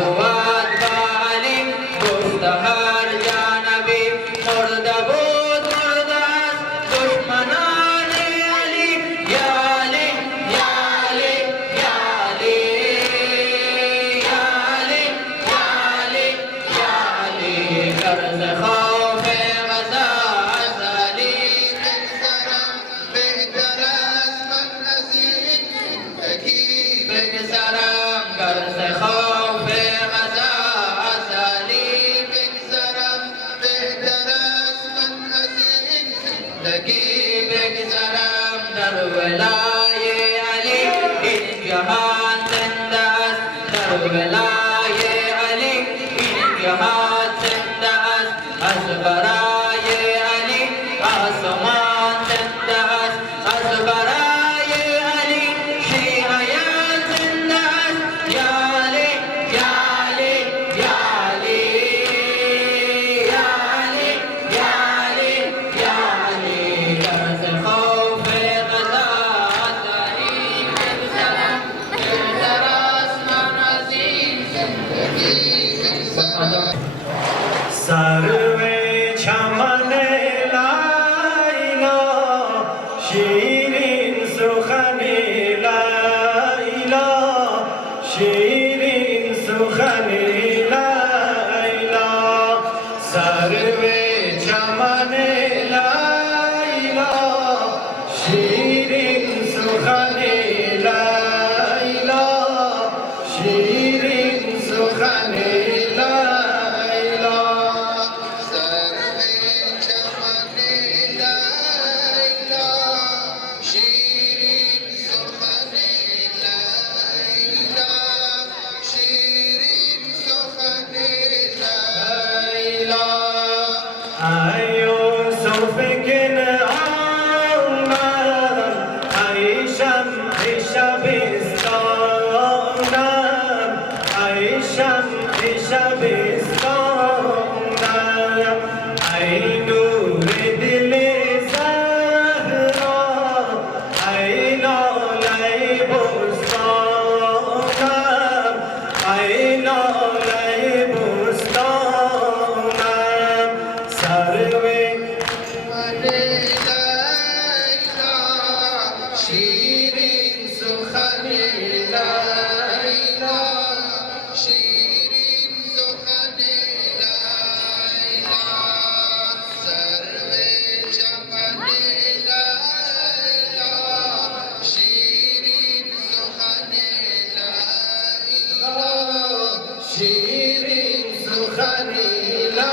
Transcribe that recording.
نبوت و علی گفت هر جانبی مرده بود مرده است دشمنان علی یا علی یا علی یا علی یا علی یا علی یا علی غرض خوف غزا از علی بگذرم بهتر است من از این زندگی بگذرم غرض خوف غزا از علی بگذرم بهتر است من از این زندگی بگذرم در ولای علی این جهان زنده است در ولای علی این جهان زنده است از برای علی آسمان زنده است از برای علی شیعیان زنده است یا علی یا علی یا علی یا علی یا علی یا علی درس خوف غزا از علی بگذرم بهتر است من از این زندگی سرو چمن لیلا شیرین سخن لیلا شیرین سخن لیلا سرو چمن لیلا شیرین سخن لیلا شیرین سخن لیلا يوسف كنعان عيشا عيشا بستانا عيشا عيشا بستانا أي نور دل زهرا أي لاله بستانا أي لاله بستانا سروي شیرین سخن لیلا شیرین سخن لیلا سرو چمن لیلا شیرین سخن لیلا شیرین سخن لیلا